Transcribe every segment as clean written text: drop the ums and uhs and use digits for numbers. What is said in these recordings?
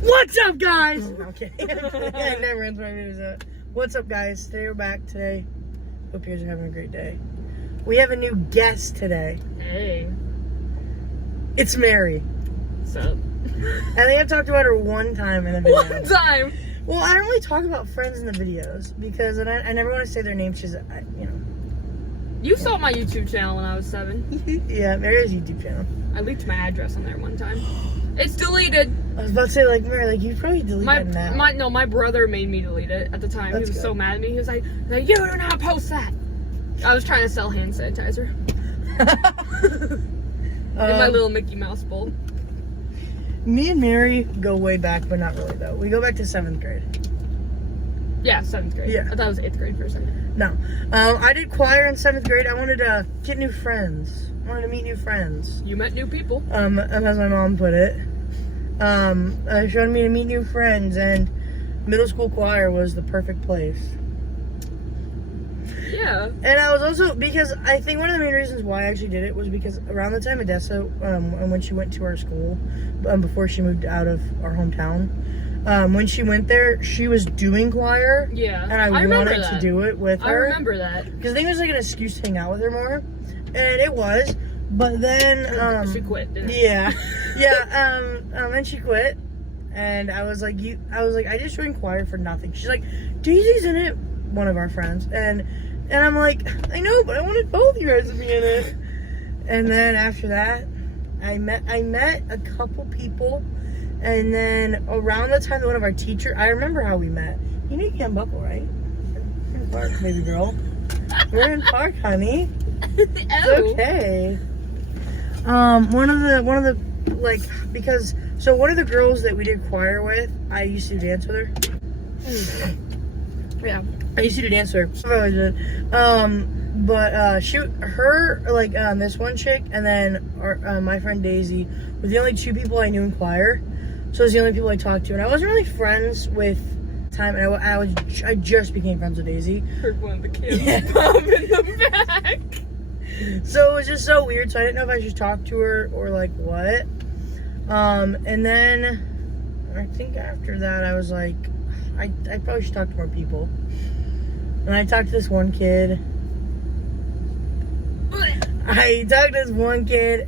What's up, guys? No, I'm kidding. I never ends my videos. What's up, guys? Today we're back. Today, hope you guys are having a great day. We have a new guest today. Hey. It's Mary. What's up? I think I've talked about her one time in a video. One time? Well, I don't really talk about friends in the videos because I never want to say their name. She's, you know. You saw my YouTube channel when I was 7. Yeah, Mary has a YouTube channel. I leaked my address on there one time. It's deleted. I was about to say, like, Mary, like, you probably delete that now. My brother made me delete it at the time. That's he was good. so mad at me. He was like, you do not post that. I was trying to sell hand sanitizer. In my little Mickey Mouse bowl. Me and Mary go way back, but not really, though. We go back to 7th grade. Yeah, 7th grade. Yeah. I thought it was 8th grade for a second. No. I did choir in 7th grade. I wanted to get new friends. I wanted to meet new friends. You met new people. As my mom put it. She wanted me to meet new friends, and middle school choir was the perfect place. Yeah. And I was also, because I think one of the main reasons why I actually did it was because around the time Odessa, and when she went to our school, before she moved out of our hometown, when she went there, she was doing choir. Yeah. And I wanted to do it with her. I remember that. Because I think it was like an excuse to hang out with her more. And it was. But then, she quit, didn't she? Yeah. Yeah, and she quit. And I was like, I just joined choir for nothing. She's like, Daisy's in it, one of our friends. And I'm like, I know, but I wanted both you guys to be in it. And then after that, I met a couple people. And then around the time that one of our teachers, I remember how we met. You know Camp Buckle, right? We're in park, baby girl. We're in park, honey. It's okay. One of the one of the girls that we did choir with, I used to dance with her. Yeah, I used to dance with her. This one chick, and then my friend Daisy were the only two people I knew in choir. So it was the only people I talked to, and I wasn't really friends with time, and I just became friends with Daisy. Heard one of the kids pop in the back. So it was just so weird. So I didn't know if I should talk to her or like what. And then I think after that I was like, I probably should talk to more people. And I talked to this one kid.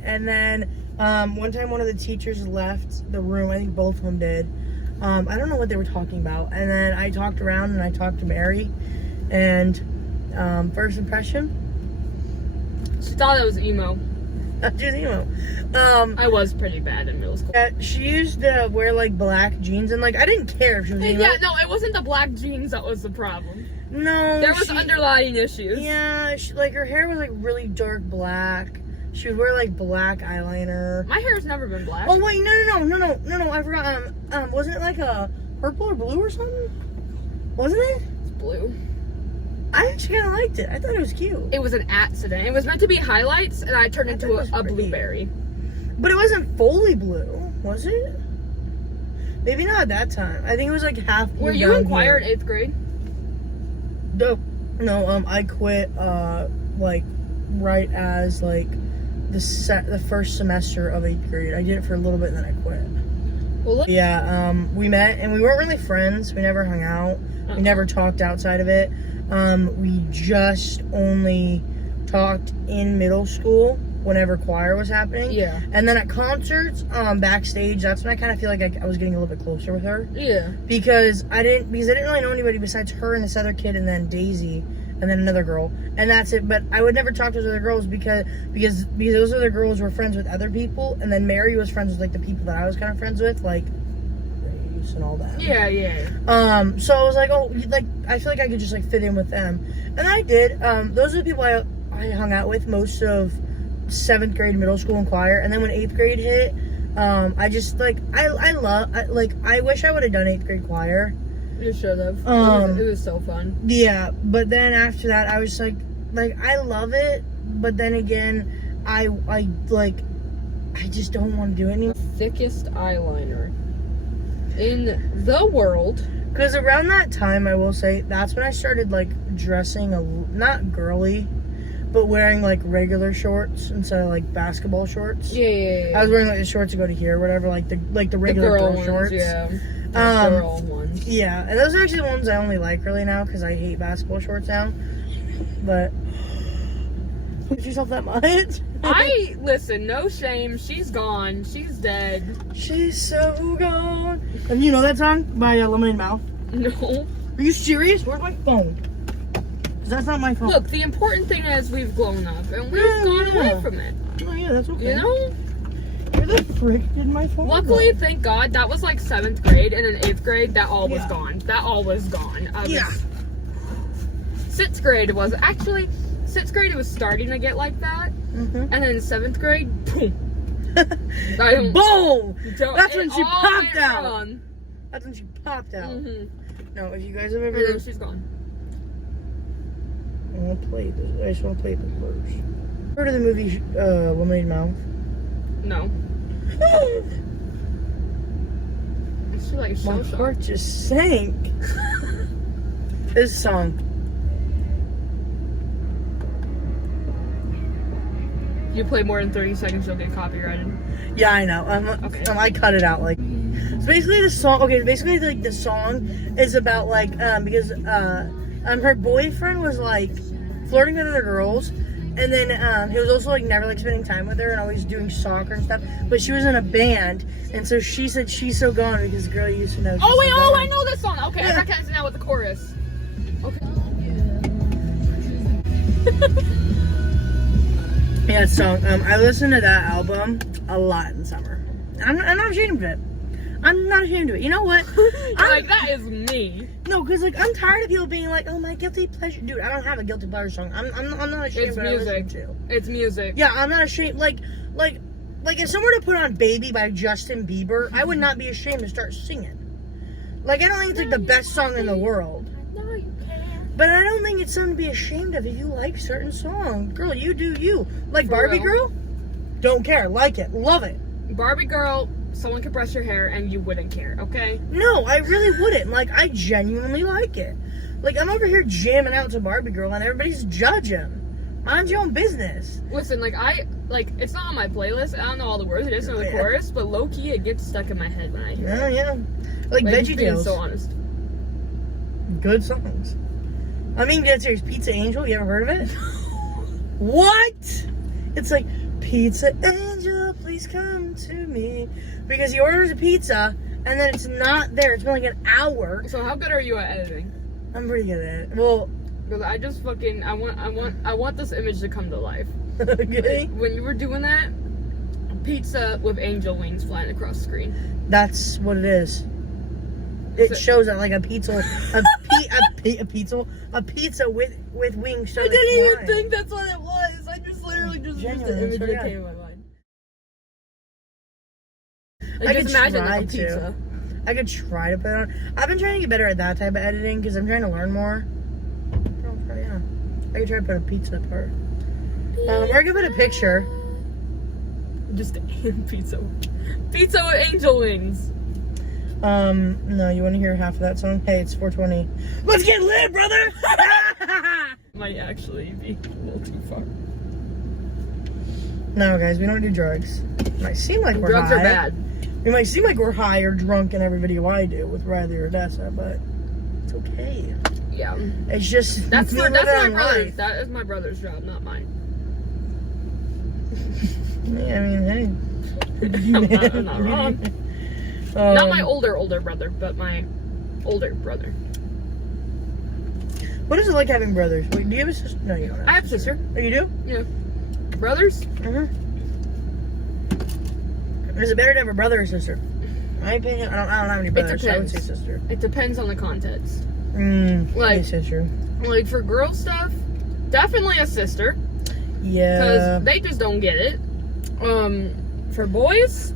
And then one time one of the teachers left the room. I think both of them did. I don't know what they were talking about. And then I talked around and I talked to Mary. And first impression? She thought it was emo. She was emo. I was pretty bad in middle school. She used to wear like black jeans, and like I didn't care if she was emo. Yeah, no, it wasn't the black jeans that was the problem. No, there was underlying issues. Yeah, like her hair was like really dark black. She would wear like black eyeliner. My hair's never been black. Oh wait, no! I forgot. Wasn't it like a purple or blue or something? Wasn't it? It's blue. I actually kind of liked it. I thought it was cute. It was an accident. It was meant to be highlights, and I turned into a blueberry. But it wasn't fully blue, was it? Maybe not at that time. I think it was like half blue. Were you in choir in 8th grade? No, I quit, like, right as, like, the first semester of 8th grade. I did it for a little bit, and then I quit. Well, yeah, we met, and we weren't really friends. We never hung out. We never talked outside of it. We just only talked in middle school whenever choir was happening. Yeah. And then at concerts, backstage, that's when I kind of feel like I was getting a little bit closer with her. Yeah. Because I didn't really know anybody besides her and this other kid, and then Daisy, and then another girl, and that's it. But I would never talk to those other girls because those other girls were friends with other people, and then Mary was friends with like the people that I was kind of friends with, like Grace and all that. Yeah. So I was like, oh, like I feel like I could just like fit in with them, and I did. Those are the people I hung out with most of 7th grade, middle school, and choir, and then when 8th grade hit, I just like I wish I would have done 8th grade choir. You should have. It was so fun. Yeah, but then after that, I was like I love it, but then again, I just don't want to do it anymore. Thickest eyeliner in the world. Because around that time, I will say, that's when I started like dressing not girly, but wearing like regular shorts instead of like basketball shorts. Yeah. I was wearing like the shorts to go to here, or whatever, like the regular girl girl ones, shorts. Yeah. Girl ones. Yeah, and those are actually the ones I only like really now because I hate basketball shorts now. But put yourself that much. Listen, no shame. She's gone. She's dead. She's so gone. And you know that song by Lemonade Mouth? No. Are you serious? Where's my phone? Because that's not my phone. Look, the important thing is we've grown up and we've gone away from it. Oh yeah, that's okay. You know? Where the frick did my phone Luckily, go? thank God, that was like 7th grade, and in 8th grade, that all was Yeah. gone. That all was gone. Yeah. 6th grade was actually 6th grade. It was starting to get like that, and then 7th grade, boom. Boom! That's when she popped out. On. That's when she popped out. Mm-hmm. No, if you guys have ever, And then she's gone. I want to play this. I just want to play this first. Heard of the movie Lemonade Mouth? No. It's like so My heart just sank. This song. If you play more than 30 seconds, you'll get copyrighted. Yeah, I know. Okay. I cut it out. Like, so basically the song. Okay, basically like the song is about like because her boyfriend was like flirting with other girls, and then he was also like never like spending time with her and always doing soccer and stuff. But she was in a band, and so she said she's so gone because the girl you used to know. Oh wait! So Oh, gone. I know this song. Okay, I recognize it now with the chorus. Okay. Yeah, song. I listened to that album a lot in summer. I'm not ashamed of it. I'm not ashamed of it. You know what? Like, that is me. No, because like I'm tired of people being like, "Oh, my guilty pleasure." Dude, I don't have a guilty pleasure song. I'm not ashamed It's of what I listen music. to. It's music. Yeah, I'm not ashamed. Like if someone were to put on "Baby" by Justin Bieber, I would not be ashamed to start singing. Like I don't think it's like the best song in the world. No, you can't. But I don't think it's something to be ashamed of if you like certain songs. Girl, you do you. Like For Barbie real. Girl? Don't care. Like it. Love it. Barbie girl, someone could brush your hair and you wouldn't care, okay? No, I really wouldn't. Like, I genuinely like it. Like, I'm over here jamming out to Barbie Girl and everybody's judging. Mind your own business. Listen, it's not on my playlist. I don't know all the words. It is in the Yeah. chorus, but low key, it gets stuck in my head when I hear Yeah, it. yeah. Like Just Veggie being Tales. so honest. Good songs. I mean, get serious. Pizza Angel, you ever heard of it? What? It's like, Pizza Angel, please come to me. Because he orders a pizza, and then it's not there. It's been like an hour. So how good are you at editing? I'm pretty good at it. Well, Because I just fucking I want this image to come to life. okay. When you were doing that, pizza with angel wings flying across the screen. That's what it is. It So- shows that like a pizza with wings. I didn't even think that's what it was. I just literally just used Genuinely, the image so that yeah. came in my mind. I Like, could just imagine try like a pizza. I could try to put it on. I've been trying to get better at that type of editing because I'm trying to learn more. Oh, yeah. I could try to put a pizza part. Or I could put a picture. Just pizza. Pizza with angel wings. No, you want to hear half of that song? Hey, it's 420. Let's get lit, brother! Might actually be a little too far. No, guys, we don't do drugs. It might seem like we're Drugs high. are bad. It might seem like we're high or drunk in every video I do with Riley or Odessa, but it's okay. Yeah. It's just That's me my living on brother's. life. That is my brother's job, not mine. Yeah, I mean, hey. I'm not wrong. Not my older brother, but my older brother. What is it like having brothers? Wait, do you have a sister? No, you don't. I have a sister. Oh, you do? Yeah. Brothers? Mm-hmm. Is it better to have a brother or sister? In my opinion, I don't have any brothers, so I would say depends. sister. It depends on the context. Like, I say true. Like for girl stuff, definitely a sister. Yeah. Because they just don't get it. For boys,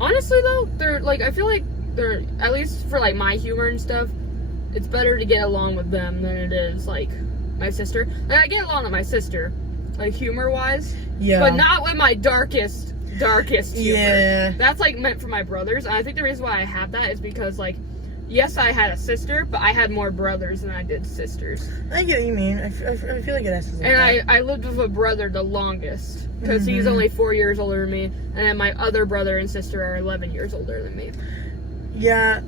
honestly though, they're like, I feel like they're, at least for like my humor and stuff, it's better to get along with them than it is like my sister. Like I get along with my sister, like humor wise, Yeah. but not with my darkest humor. Yeah. That's like meant for my brothers. And I think the reason why I have that is because like yes, I had a sister, but I had more brothers than I did sisters. I get what you mean. I feel like it has to be. And I lived with a brother the longest, because he's only 4 years older than me, and then my other brother and sister are 11 years older than me. Yeah,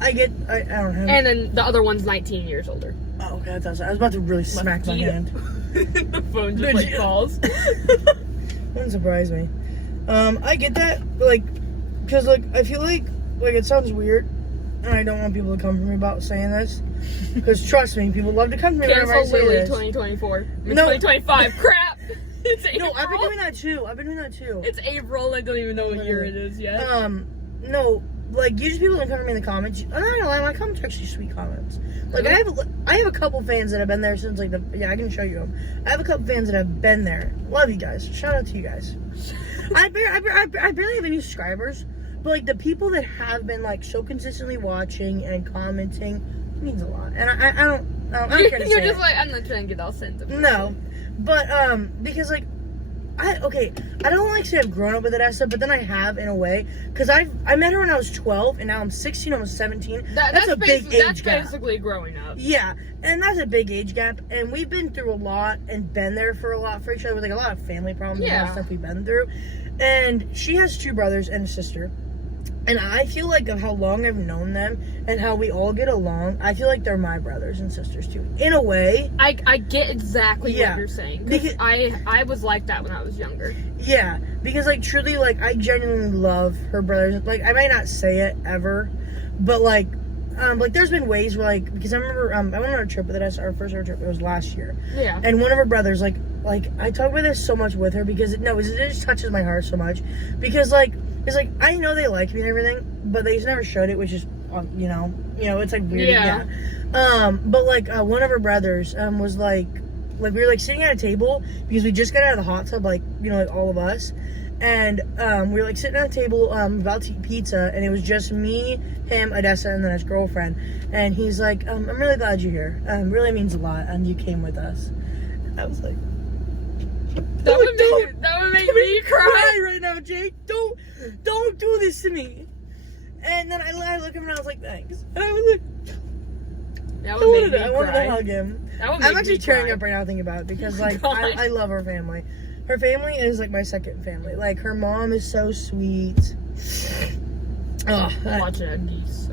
I don't have. And then the other one's 19 years older. Oh, okay, that's awesome. I was about to really smack my hand. The phone just like falls. Wouldn't surprise me. I get that, like, because like I feel like it sounds weird, and I don't want people to come for me about saying this, because trust me, people love to come to me whenever I say Lily this. 2024. No. 2025. Crap. It's April. No, I've been doing that too. It's April. I don't even know what year it is yet. No, like usually people don't come for me in the comments. I'm not gonna lie, my comments are actually sweet comments. Like I have a couple fans that have been there since like I can show you them. I have a couple fans that have been there. Love you guys. Shout out to you guys. I barely have any subscribers, but like the people that have been like so consistently watching and commenting means a lot. And I don't care to say You're just it. like, I'm not trying to get all sentimental. No, but because like I don't like to say I've grown up with it as stuff, but then I have in a way, because I met her when I was 12 and now I'm 16, almost 17. That's a big age gap. That's basically growing up. Yeah, and that's a big age gap, and we've been through a lot and been there for a lot for each other with like a lot of family problems and a lot of stuff we've been through. And she has 2 brothers and a sister. And I feel like of how long I've known them and how we all get along, I feel like they're my brothers and sisters too. In a way. I get exactly what you're saying. Because I was like that when I was younger. Yeah. Because like truly, like I genuinely love her brothers. Like I might not say it ever, but like there's been ways where like, because I remember I went on a trip with us, our first road trip, it was last year. Yeah. And one of her brothers, like I talk about this so much with her because it just touches my heart so much. Because like, it's like, I know they like me and everything, but they just never showed it, which is, you know, it's like weird. Yeah. But like, one of her brothers, was like we were like sitting at a table because we just got out of the hot tub, like, you know, like all of us. And, we were like sitting at a table, about to eat pizza, and it was just me, him, Odessa, and then his girlfriend. And he's like, I'm really glad you're here. Really means a lot, and you came with us. I was like, that would make me cry right now, Jake. Don't do this to me. And then I look at him and I was like, thanks. And I was like, I wanted to hug him. I'm actually tearing up right now thinking about it because like I love her family. Her family is like my second family. Like her mom is so sweet. Watching a geese.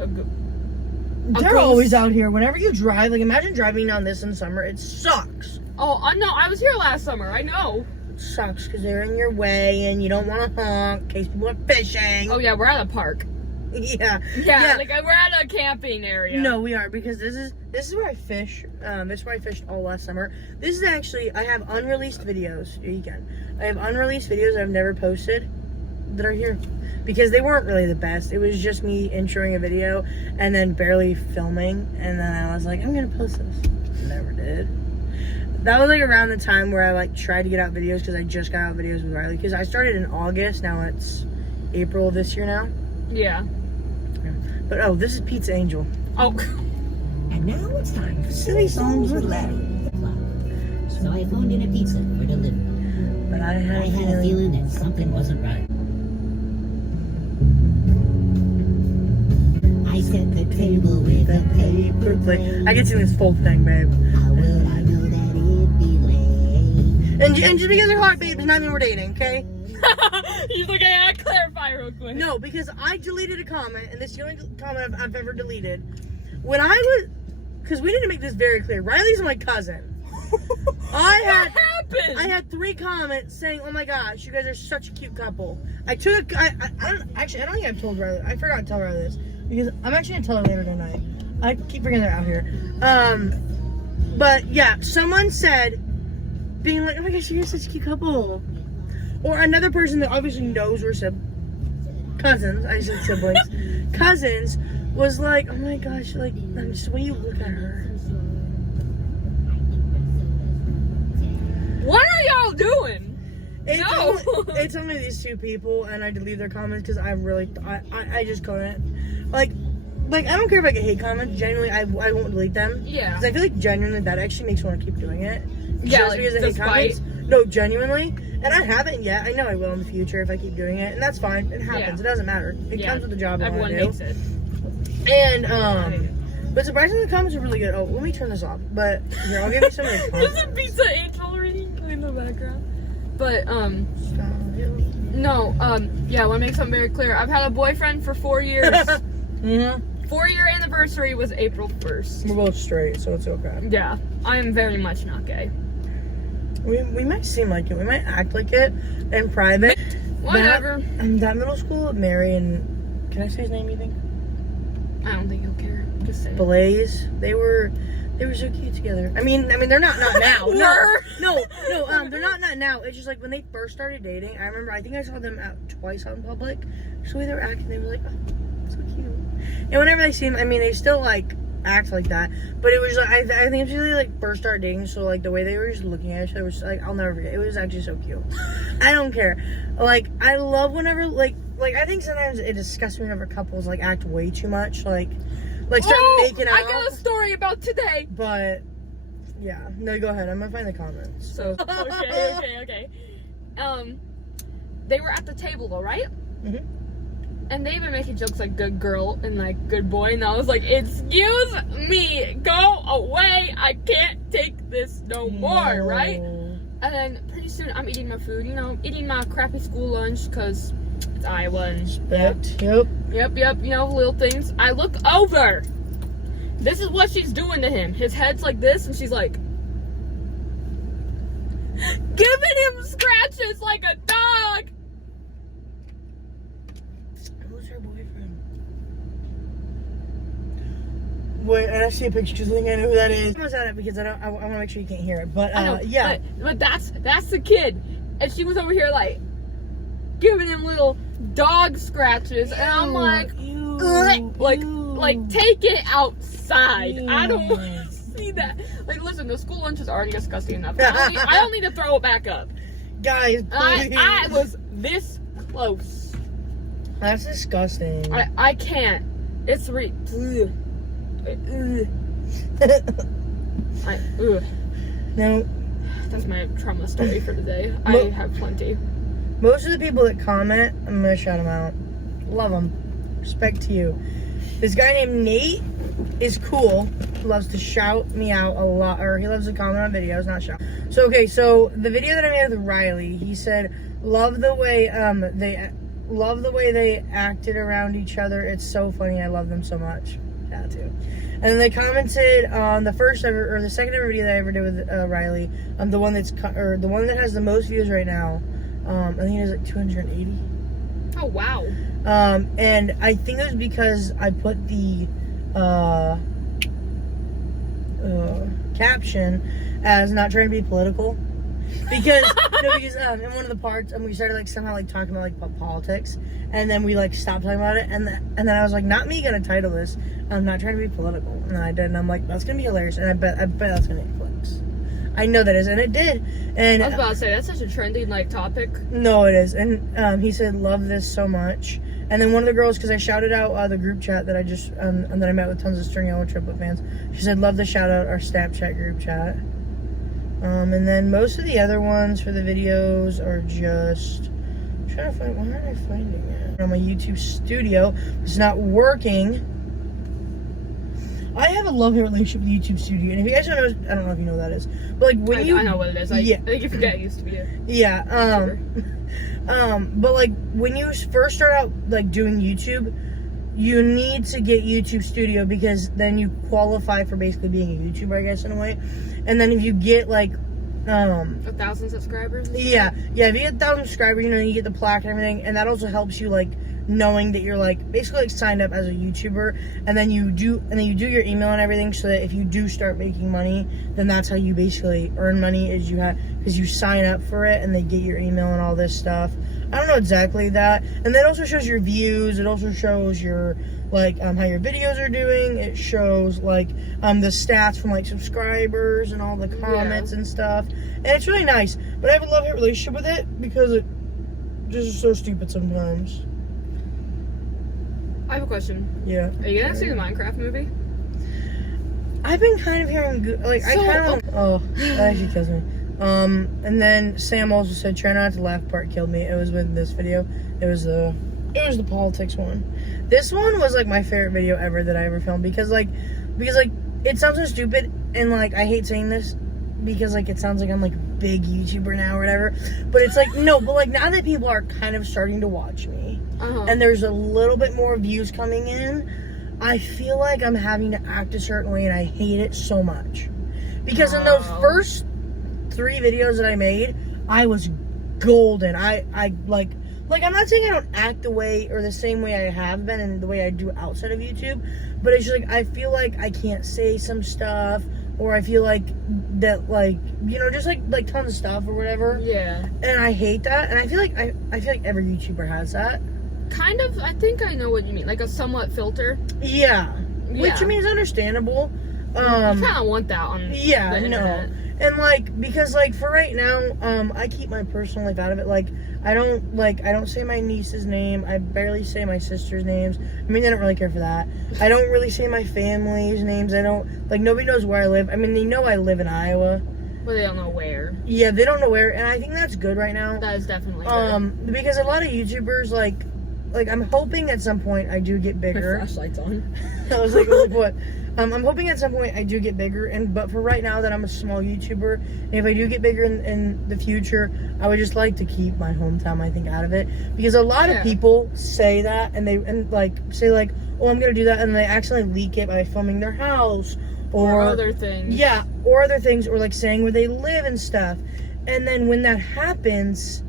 They're always out here. Whenever you drive, like imagine driving down this in summer. It sucks. Oh, no, I was here last summer. I know. It sucks because they're in your way and you don't want to honk in case people are fishing. Oh yeah, we're at a park. Yeah, like we're at a camping area. No, we are, because this is where I fish. This is where I fished all last summer. This is actually, I have unreleased videos. Yeah, you can. I have unreleased videos I've never posted that are here because they weren't really the best. It was just me introing a video and then barely filming, and then I was like, I'm gonna post this. Never did. That was like around the time where I like tried to get out videos because I just got out videos with Riley, because I started in August. Now it's April of this year now. Yeah. But this is Pizza Angel. Oh. And now it's time for Silly Songs with Larry. So I phoned in a pizza for delivery. But I had a feeling that something wasn't right. I set the table with a paper plate. I can see this full thing, babe. How will I know that it'd be late? And just because they're hot, babe, does not mean we're dating, okay? He's like, hey, I clarify real quick. No, because I deleted a comment, and this is the only comment I've ever deleted. When I was, because we need to make this very clear. Riley's my cousin. What happened? I had 3 comments saying, "Oh my gosh, you guys are such a cute couple." I don't think I've told Riley. I forgot to tell Riley this because I'm actually gonna tell her later tonight. I keep forgetting they're out here. But yeah, someone said, being like, "Oh my gosh, you're such a cute couple." Or another person that obviously knows we're cousins, I said siblings, cousins, was like, oh my gosh, like, just the way you look at her. What are y'all doing? It's only these 2 people, and I delete their comments because I just couldn't. Like, I don't care if I get hate comments, genuinely, I won't delete them. Yeah. Because I feel like genuinely that actually makes me want to keep doing it. Yeah, just like, because of hate comments. No, genuinely. And I haven't yet. I know I will in the future if I keep doing it. And that's fine. It happens. Yeah. It doesn't matter. It comes with the job I want Everyone to do. makes it. And but surprisingly, the comments are really good. Oh, let me turn this off. But here, I'll give you some of the comments. There's a pizza angel reading in the background. But no, yeah, I want to make something very clear. I've had a boyfriend for 4 years. Mm-hmm. 4-year anniversary was April 1st. We're both straight, so it's okay. Yeah, I am very much not gay. We might seem like it. We might act like it in private. Whatever. That middle school, Mary and can I say his name? You think? I don't think he'll care. Just say it. Blaze. They were so cute together. I mean, they're not now. No, they're not now. It's just like when they first started dating. I remember. I think I saw them out twice out in public. So the way they were acting, they were like, oh, so cute. And whenever they see him, I mean, they still like act like that. But it was like I think it's really like first started dating. So like the way they were just looking at each other was like I'll never forget. It was actually so cute. I don't care. Like I love whenever like I think sometimes it disgusts me whenever couples like act way too much. Like start making out. I got a story about today. But yeah, no, go ahead. I'm gonna find the comments. So okay. They were at the table though, right? Mhm. And they've been making jokes like good girl and like good boy, and I was like, excuse me, go away. I can't take this no more, right? And then pretty soon I'm eating my food, eating my crappy school lunch because it's Iowa and Respect. Yep, little things. I look over. This is what she's doing to him. His head's like this, and she's like giving him scratches like a dog. Who's her boyfriend? Wait, and I see a picture because I think I know who that is. I'm gonna it because I want to make sure you can't hear it. But yeah. But that's the kid, and she was over here like giving him little dog scratches, and I'm like, like take it outside. Ew. I don't want to see that. Like, listen, the school lunch is already disgusting enough. I don't need to throw it back up, guys. Please. I was this close. That's disgusting. I can't. It's No. That's my trauma story for today. I have plenty. Most of the people that comment, I'm gonna shout them out. Love them. Respect to you. This guy named Nate is cool. He loves to shout me out a lot, or he loves to comment on videos, not shout. So okay, so the video that I made with Riley, he said, love the way they acted around each other. It's so funny. I love them so much. Yeah, too. And then they commented on the second ever video that I ever did with Riley. The one that has the most views right now. I think it was like 280. Oh wow. And I think it was because I put the caption as not trying to be political. Because in one of the parts, we started like somehow like talking about like politics, and then we like stopped talking about it, and then I was like, not me gonna title this. I'm not trying to be political, and then I did, and I'm like, that's gonna be hilarious, and I bet that's gonna get clicks. I know that is, and it did. And I was about to say that's such a trending like topic. No, it is, and he said, love this so much. And then one of the girls, because I shouted out the group chat that I just and then I met with tons of String Yellow Triplet fans. She said, love the shout out our Snapchat group chat. And then most of the other ones for the videos are just I'm trying to find. Why aren't I finding it? On my YouTube studio, it's not working. I have a love-hate relationship with YouTube Studio, and if you guys don't know, I don't know if you know what that is, but like when I know what it is. I think you forget it used to be. Yeah. But like when you first start out like doing YouTube, you need to get YouTube Studio because then you qualify for basically being a YouTuber, I guess, in a way. And then if you get like 1,000 subscribers. Yeah. If you get 1,000 subscribers, you get the plaque and everything, and that also helps you like knowing that you're like basically like signed up as a YouTuber, and then you do your email and everything, so that if you do start making money, then that's how you basically earn money, is because you sign up for it and they get your email and all this stuff. I don't know exactly that. And that also shows your views. It also shows your like how your videos are doing. It shows like the stats from like subscribers and all the comments and stuff. And it's really nice. But I have a love-hate relationship with it because it just is so stupid sometimes. I have a question. Yeah. Are you gonna see the Minecraft movie? I've been kind of hearing good, like I kind of that actually kills me. And then Sam also said, try not to laugh part killed me. It was with this video. It was It was the politics one. This one was like my favorite video ever that I ever filmed because it sounds so stupid and like I hate saying this because like it sounds like I'm like a big YouTuber now or whatever. But it's like no, but like now that people are kind of starting to watch me and there's a little bit more views coming in, I feel like I'm having to act a certain way and I hate it so much. Because in those first 3 videos that I made, I was golden. I like I'm not saying I don't act the way or the same way I have been and the way I do outside of YouTube, but it's just like I feel like I can't say some stuff or I feel like that like just like tons of stuff or whatever. Yeah. And I hate that, and I feel like every YouTuber has that. Kind of. I think I know what you mean. Like a somewhat filter. Yeah. Which I mean is understandable. You kind of want that on the internet. And like because like for right now, I keep my personal life out of it. Like I don't say my niece's name. I barely say my sister's names. I mean, they don't really care for that. I don't really say my family's names. I don't like nobody knows where I live. I mean, they know I live in Iowa, but they don't know where. Yeah, they don't know where, and I think that's good right now. That is definitely good. Because a lot of YouTubers like I'm hoping at some point I do get bigger. My flashlight's on. I was like what? I'm hoping at some point I do get bigger, but for right now that I'm a small YouTuber, and if I do get bigger in the future, I would just like to keep my hometown, I think, out of it, because a lot of people say that, and say like, oh, I'm gonna do that, and they accidentally leak it by filming their house, or other things. Yeah, or other things, or like saying where they live and stuff, and then when that happens,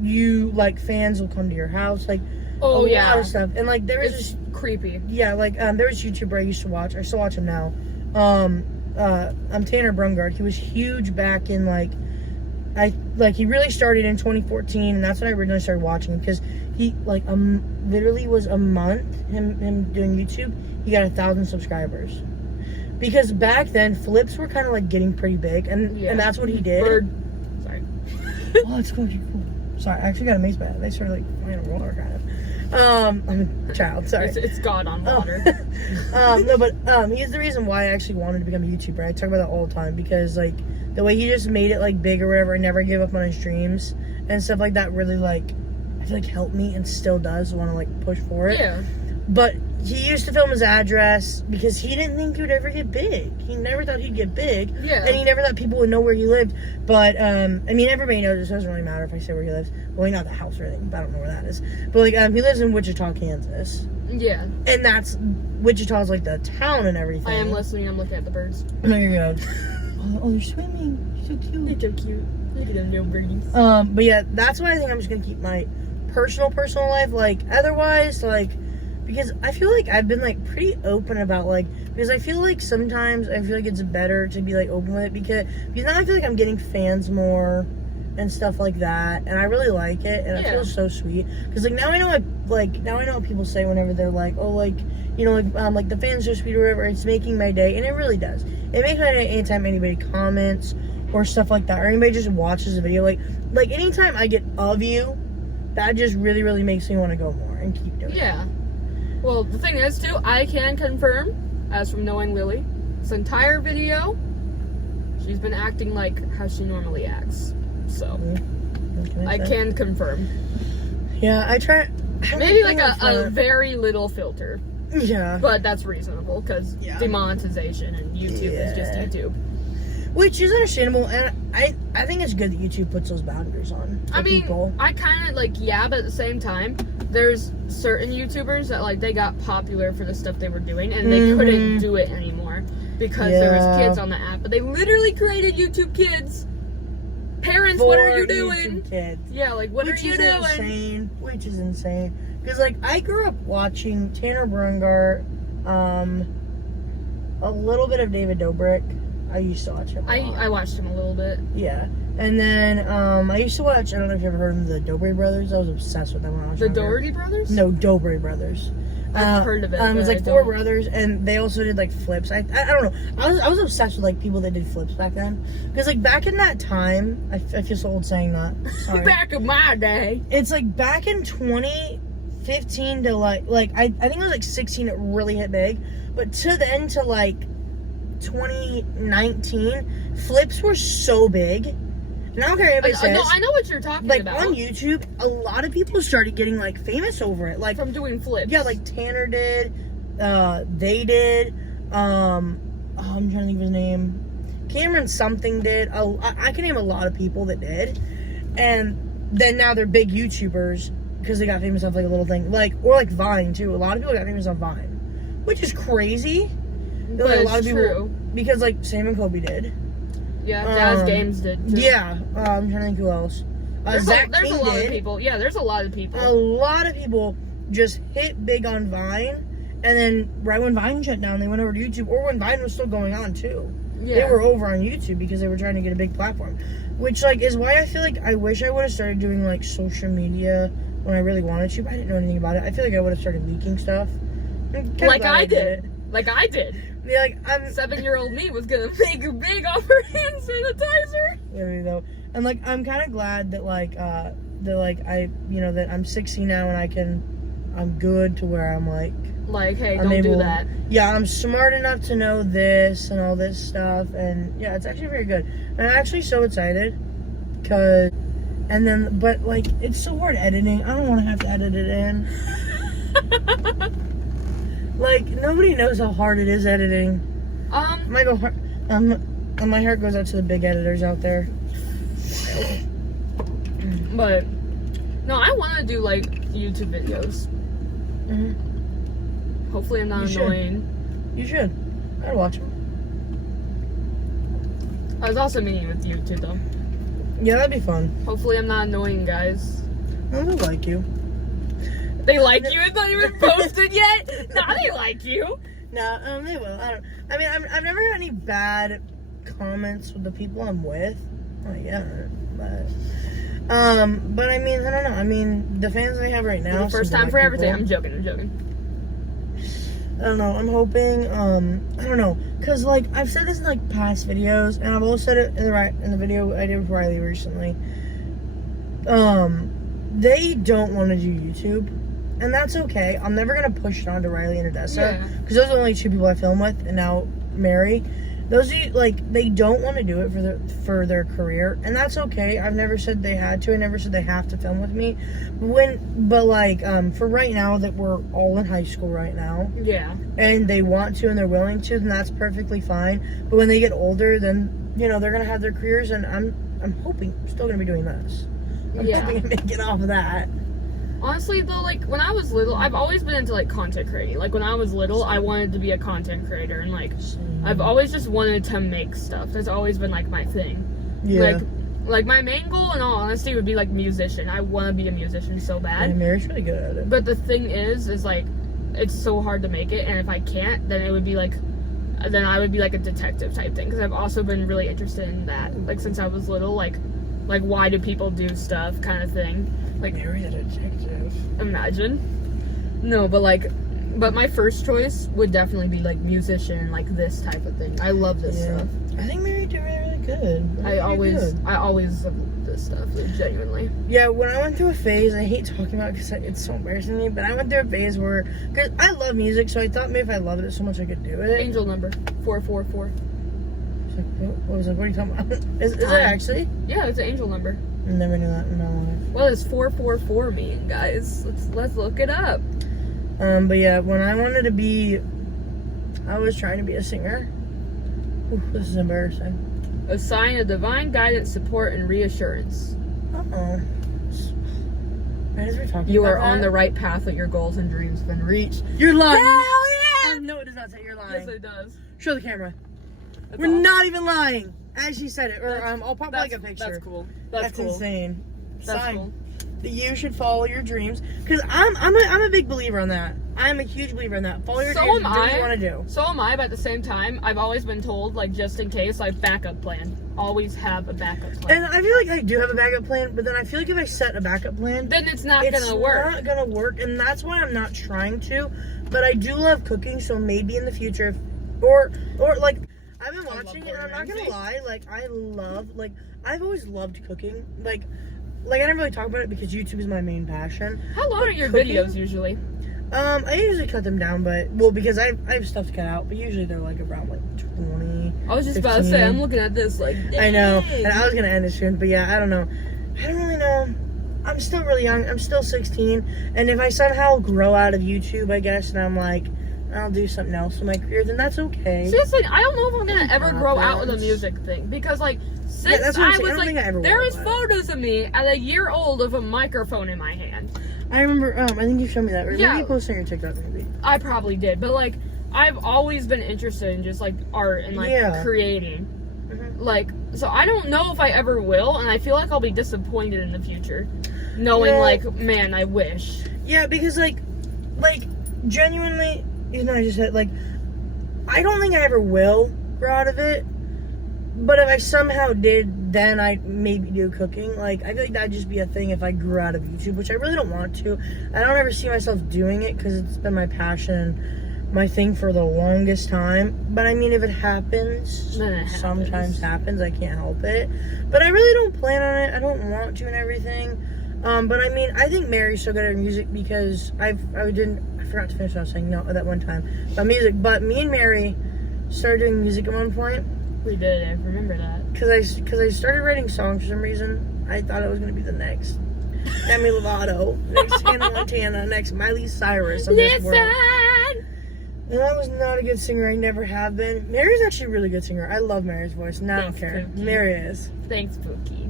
you like fans will come to your house, like. Oh a yeah, lot of stuff, and like there was it's creepy. Yeah, like there was a YouTuber I used to watch. I still watch him now. I'm Tanner Brungard. He was huge back in he really started in 2014, and that's when I originally started watching him because he literally was a month him doing YouTube. He got 1,000 subscribers because back then flips were kind of like getting pretty big, and that's what he did. Sorry. Oh, it's cool. Sorry, I actually got a mace bat. They sort of like playing a water kind of. I'm a child, sorry. It's God on water. No, but he's the reason why I actually wanted to become a YouTuber. I talk about that all the time because like the way he just made it like big or whatever, and never gave up on his dreams and stuff like that really I feel like helped me and still does want to like push for it. Yeah. But he used to film his address because he didn't think he would ever get big. He never thought he'd get big. Yeah. And he never thought people would know where he lived. But, I mean, everybody knows. It doesn't really matter if I say where he lives. Well, not the house or anything, but I don't know where that is. But, like, he lives in Wichita, Kansas. Yeah. And Wichita's, like, the town and everything. I am listening. I'm looking at the birds. No, you're good. Oh, they're swimming. They're so cute. They're so cute. Look at them little birdies. But, yeah, that's why I think I'm just going to keep my personal life. Like, otherwise, like... Because I feel like I've been, like, pretty open about, like... Because I feel like sometimes I feel like it's better to be, like, open with it. Because now I feel like I'm getting fans more and stuff like that. And I really like it. And it feels so sweet. Because, like, now I know what people say whenever they're like, oh, like, you know, like, the fans are sweet or whatever. It's making my day. And it really does. It makes my day anytime anybody comments or stuff like that. Or anybody just watches a video. Like anytime I get a view, that just really, really makes me want to go more and keep doing it. Yeah. Well, the thing is, too, I can confirm, as from knowing Lily, this entire video, she's been acting like how she normally acts. So, I can confirm. Yeah, I try... Maybe like a very little filter. Yeah. But that's reasonable, because demonetization and YouTube is just YouTube. Which is understandable, and I think it's good that YouTube puts those boundaries on for people. I kind of, but at the same time, there's certain YouTubers that, like, they got popular for the stuff they were doing, and they couldn't do it anymore because there was kids on the app. But they literally created YouTube Kids. Parents, what are you doing? Kids. Yeah, like, what are you doing? Which is insane. Because, like, I grew up watching Tanner Brungart, a little bit of David Dobrik. I used to watch him a lot. I watched him a little bit. Yeah. And then, I used to watch, I don't know if you ever heard of the Dobrik brothers. I was obsessed with them when I was younger. The younger. Doherty brothers? No, Dobrik brothers. I've heard of it. It was like 4 brothers, and they also did like flips. I don't know. I was obsessed with like people that did flips back then. Because like back in that time, I feel so old saying that. Sorry. Back in my day. It's like back in 2015 to like I think it was like 16 it really hit big. But to then to like 2019, flips were so big And I don't care what anybody says. No, I know what you're talking like, about. on YouTube, a lot of people started getting, like, famous over it. Like, from doing flips. yeah, like, Tanner did. They did. I'm trying to think of his name. Cameron something did. I can name a lot of people that did. And then now they're big YouTubers because they got famous off, like, a little thing. Like, or, like, Vine, too. A lot of people got famous on Vine. Which is crazy. But Like, a it's lot of people, true. because, like, Sam and Kobe did. Yeah, Jazz Games did, too. Yeah. I'm trying to think who else. There's Zach a King lot did. of people. Yeah, there's a lot of people. A lot of people just hit big on Vine. And then right when Vine shut down, they went over to YouTube. Or when Vine was still going on, too. Yeah. They were over on YouTube because they were trying to get a big platform. Which, like, is why I feel like I wish I would have started doing, like, social media when I really wanted to. But I didn't know anything about it. I feel like I would have started leaking stuff. Like I did. Like I did. Yeah, like, 7-year-old me was gonna make a big off her hand sanitizer. There you go. And, like, I'm kind of glad that, like, that I'm 16 now and I'm good to where I'm, like, hey, I'm don't do that. Yeah, I'm smart enough to know this and all this stuff, and yeah, it's actually very good. And I'm actually so excited, but like, it's so hard editing. I don't want to have to edit it in. Like, nobody knows how hard it is editing. My heart goes out to the big editors out there. But no, I want to do like YouTube videos. Mm-hmm. Hopefully, I'm not annoying. You should. I'd watch them. I was also meeting with you too, though. Yeah, that'd be fun. Hopefully, I'm not annoying, guys. I don't like you. They like you? It's not even posted yet? Nah, they like you. No, they will. I've never got any bad comments with the people I'm with. But I mean, I don't know. I mean, the fans I have right now. The first some time black for everything. people. I'm joking. I don't know. I'm hoping. I don't know, cause like I've said this in like past videos, and I've also said it in the video I did with Riley recently. They don't want to do YouTube, and that's okay. I'm never gonna push it onto Riley and Odessa, because those are the only two people I film with, and now Mary. Those are, like, they don't want to do it for their career, and that's okay. I've never said they had to. I never said they have to film with me. But for right now that we're all in high school right now, yeah, and they want to and they're willing to, then that's perfectly fine. But when they get older, then they're gonna have their careers, and I'm hoping I'm still gonna be doing this. I'm hoping to make it off of that. Honestly, though, like, when I was little, I've always been into, like, content creating. Like, when I was little, I wanted to be a content creator, and, like, I've always just wanted to make stuff. That's always been, like, my thing. Yeah. Like, my main goal, in all honesty, would be, like, musician. I want to be a musician so bad. Yeah, Mary's really good at it. But the thing is, like, it's so hard to make it, and if I can't, then I would be, like, a detective type thing, because I've also been really interested in that, like, since I was little, like, why do people do stuff, kind of thing. Like, Mary's a detective. Imagine. No, but my first choice would definitely be, like, musician, like, this type of thing. I love this stuff. I think Mary did really, really good. I always love this stuff, like, genuinely. Yeah, when I went through a phase, I hate talking about it because it's so embarrassing to me, but I went through a phase where, because I love music, so I thought maybe if I loved it so much I could do it. Angel number 444. What was it? What are you talking about? Is it actually? Yeah, it's an angel number. I never knew that in my life. What does 444 mean, guys? Let's look it up. But yeah, when I wanted to be, I was trying to be a singer. Ooh, this is embarrassing. A sign of divine guidance, support, and reassurance. Uh-oh. Right as we're talking You about are on that, the right path with your goals and dreams within reach. You're lying. Hell yeah! No, it does not say you're lying. Yes, it does. Show the camera. That's We're awesome. not even lying. As she said it. Or I'll pop like a picture. That's cool. That's cool. insane. That's Sign cool. that you should follow your dreams. Because I'm a big believer on that. I'm a huge believer in that. Follow your dreams. Do what you want to do. So am I, but at the same time, I've always been told, like, just in case, like, backup plan. Always have a backup plan. And I feel like I do have a backup plan, but then I feel like if I set a backup plan, then it's not gonna work. It's not gonna work, and that's why I'm not trying to. But I do love cooking, so maybe in the future, or like, I've been watching it, and I'm not gonna lie, like, I've always loved cooking. Like I don't really talk about it because YouTube is my main passion. How long are your Cooking? videos usually? I usually cut them down, because I have stuff to cut out, but usually they're like around like 20. I was just about to say, I'm looking at this like, dang. I know, and I was gonna end it soon, but yeah, I don't know. I don't really know. I'm still really young. I'm still 16, and if I somehow grow out of YouTube, I guess, and I'm like, I'll do something else with my career, then that's okay. Seriously, I don't know if I'm gonna ever grow out of the music thing, because like, since that's what I'm I saying. was I don't think I ever like, there will, is but- photos of me at a year old with a microphone in my hand. I remember, I think you showed me that, or Yeah. maybe you posted on your TikTok, maybe. I probably did, but like, I've always been interested in just like art and like Yeah. creating. Mhm. Like, so I don't know if I ever will, and I feel like I'll be disappointed in the future, knowing Yeah. like, man, I wish. Yeah, because like, genuinely, you know, I just said, like, I don't think I ever will grow out of it, but if I somehow did, then I'd maybe do cooking. Like, I feel like that'd just be a thing if I grew out of YouTube, which I really don't want to. I don't ever see myself doing it, because it's been my passion, my thing for the longest time. But I mean, if it happens, Then it happens. sometimes happens, I can't help it. But I really don't plan on it, I don't want to and everything. But I mean, I think Mary's so good at music because I forgot to finish what I was saying, no, that one time, about music. But me and Mary started doing music at one point. We did. I remember that. Cause I started writing songs for some reason. I thought I was gonna be the next Demi Lovato, next Hannah Montana, next Miley Cyrus of this world. And I was not a good singer. I never have been. Mary's actually a really good singer. I love Mary's voice. And I don't Thanks, care. Pookie. Mary is. Thanks, Pookie.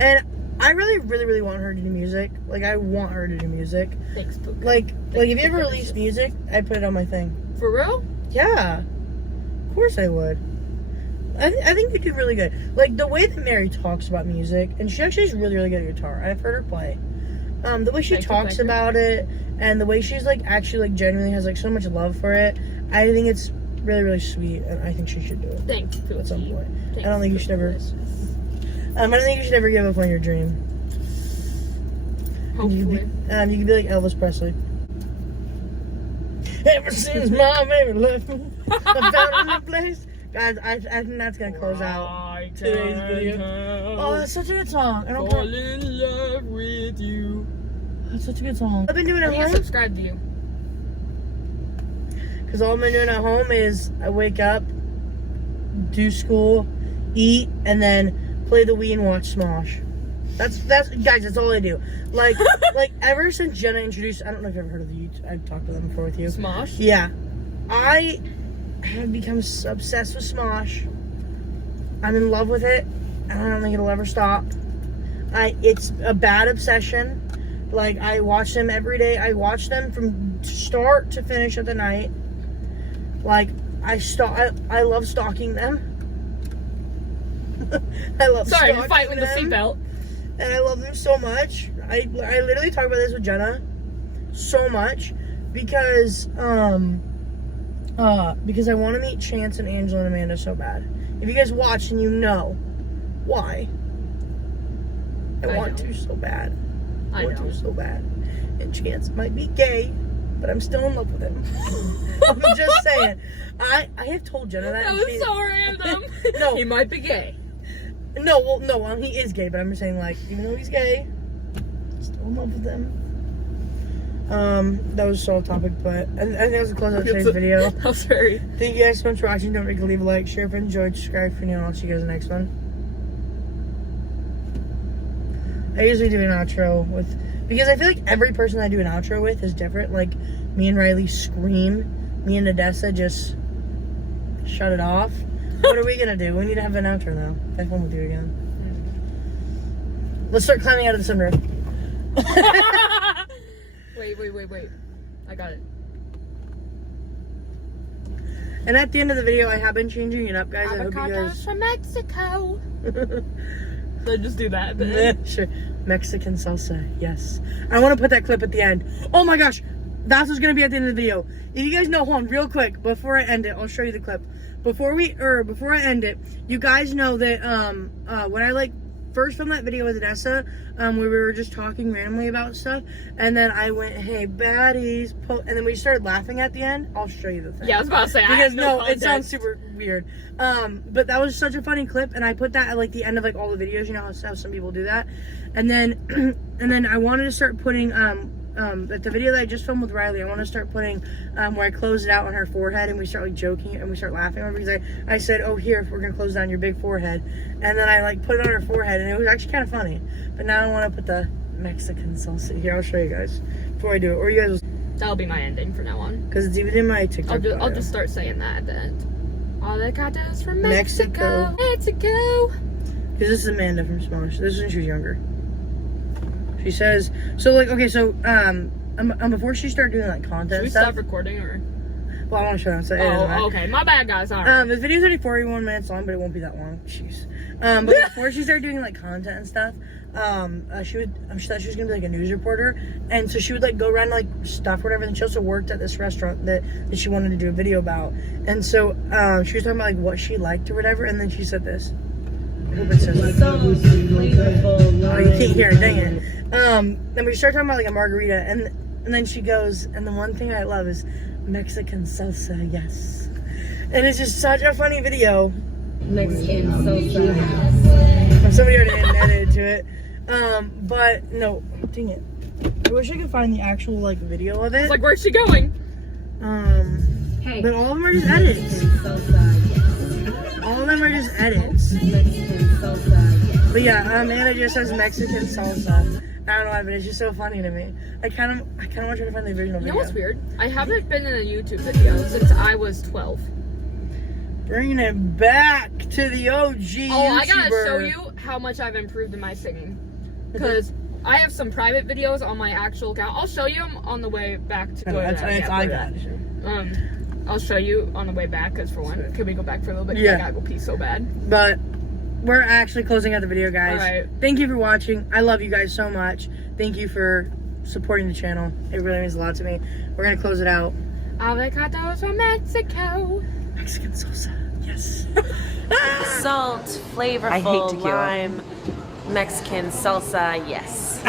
And I really, really, really want her to do music. Like, I want her to do music. Thanks, Pookie. Like if you ever release music, I put it on my thing. For real? Yeah, of course I would. I think you do really good. Like, the way that Mary talks about music, and she actually is really, really good at guitar. I've heard her play. The way she talks about it, and the way she's, like, actually, like, genuinely has, like, so much love for it, I think it's really, really sweet, and I think she should do it Thanks, Pookie. at some point. Thanks, I don't think you should ever... Pookie. I don't think you should ever give up on your dream. Hopefully. You could be like Elvis Presley. Ever since my baby left me, I found a new place. Guys, I think that's gonna close out today's video. Oh, that's such a good song. I don't Fall care. in love with you. That's such a good song. I've been doing I it need at to home subscribe to you. because all I've been doing at home is I wake up, do school, eat, and then play the Wii and watch Smosh. That's guys. That's all I do. Like ever since Jenna introduced. I don't know if you've ever heard of the YouTube. I've talked about them before with you. Smosh? Yeah, I have become obsessed with Smosh. I'm in love with it. I don't think it'll ever stop. It's a bad obsession. Like, I watch them every day. I watch them from start to finish of the night. Like, I love stalking them. I love Sorry, stalking you fight with the them. seatbelt. And I love them so much. I literally talk about this with Jenna so much because I want to meet Chance and Angela and Amanda so bad. If you guys watch and you know why, I want to so bad. I want to so bad. And Chance might be gay, but I'm still in love with him. I'm just saying. I have told Jenna that. That was so random. No. He might be gay. No, he is gay, but I'm just saying, like, even though he's gay, I'm still in love with him. That was so off topic, but I think that was the close of today's video. That was very... Thank you guys so much for watching. Don't forget to leave a like, share if you enjoyed, subscribe for new, and I'll see you guys in the next one. I usually do an outro with, because I feel like every person I do an outro with is different. Like, me and Riley scream, me and Odessa just shut it off. What are we gonna do? We need to have an outro now. I won't do it again. Let's start climbing out of the sunroof. Wait. I got it. And at the end of the video, I have been changing it up, guys. I hope you Avocados guys... from Mexico. So just do that. Yeah, sure. Mexican salsa, yes. I want to put that clip at the end. Oh my gosh, that's what's gonna be at the end of the video. If you guys know, hold on, real quick, before I end it, I'll show you the clip. Before I end it, you guys know that when I first filmed that video with Odessa, where we were just talking randomly about stuff, and then I went, "Hey baddies," and then we started laughing at the end. I'll show you the thing. Yeah, I was about to say. Because no, it sounds super weird. But that was such a funny clip, and I put that at the end of all the videos. You know how some people do that, and then I wanted to start putting the video that I just filmed with Riley, I want to start putting where I close it out on her forehead and we start like joking and we start laughing because I said, oh, here, we're gonna close down your big forehead, and then I like put it on her forehead and it was actually kind of funny. But now I want to put the Mexican salsa here. I'll show you guys before I do it, or you guys will, That'll be my ending from now on. because it's even in my TikTok. I'll just start saying that at the end. Avocados from Mexico. Mexico. Because this is Amanda from Smosh. This is when she was younger. She says, so like, okay, so before she started doing like content Should we stuff. stop recording or? Well, I want to show them. So it doesn't matter. Oh, okay. My bad, guys. Sorry. This video's already 41 minutes long, but it won't be that long. Jeez. But before she started doing like content and stuff, she thought she was gonna be like a news reporter, and so she would like go around like stuff, whatever. And she also worked at this restaurant that she wanted to do a video about, and so she was talking about like what she liked or whatever, and then she said this. I hope it says it. Oh, you can't hear it, dang it. Then we start talking about like a margarita, and then she goes, and the one thing I love is Mexican salsa, yes. And it's just such a funny video. Mexican salsa. Somebody already edited to it. But no, dang it. I wish I could find the actual like video of it. It's like, where's she going? Hey. But all of them are just edits. All of them are just edits. Mexican salsa. But yeah, Anna just says Mexican salsa. I don't know why, but it's just so funny to me. I kind of want to try to find the original You video. know what's weird? I haven't been in a YouTube video since I was 12. Bringing it back to the OG YouTuber. I gotta show you how much I've improved in my singing. Because I have some private videos on my actual account. I'll show you them on the way back to I got you. I'll show you on the way back, because for one, can we go back for a little bit? Yeah. I gotta go pee so bad. But we're actually closing out the video, guys. Alright. Thank you for watching. I love you guys so much. Thank you for supporting the channel. It really means a lot to me. We're gonna close it out. Avocados from Mexico. Mexican salsa, yes. Salt, flavorful, I hate tequila. lime, Mexican salsa, yes.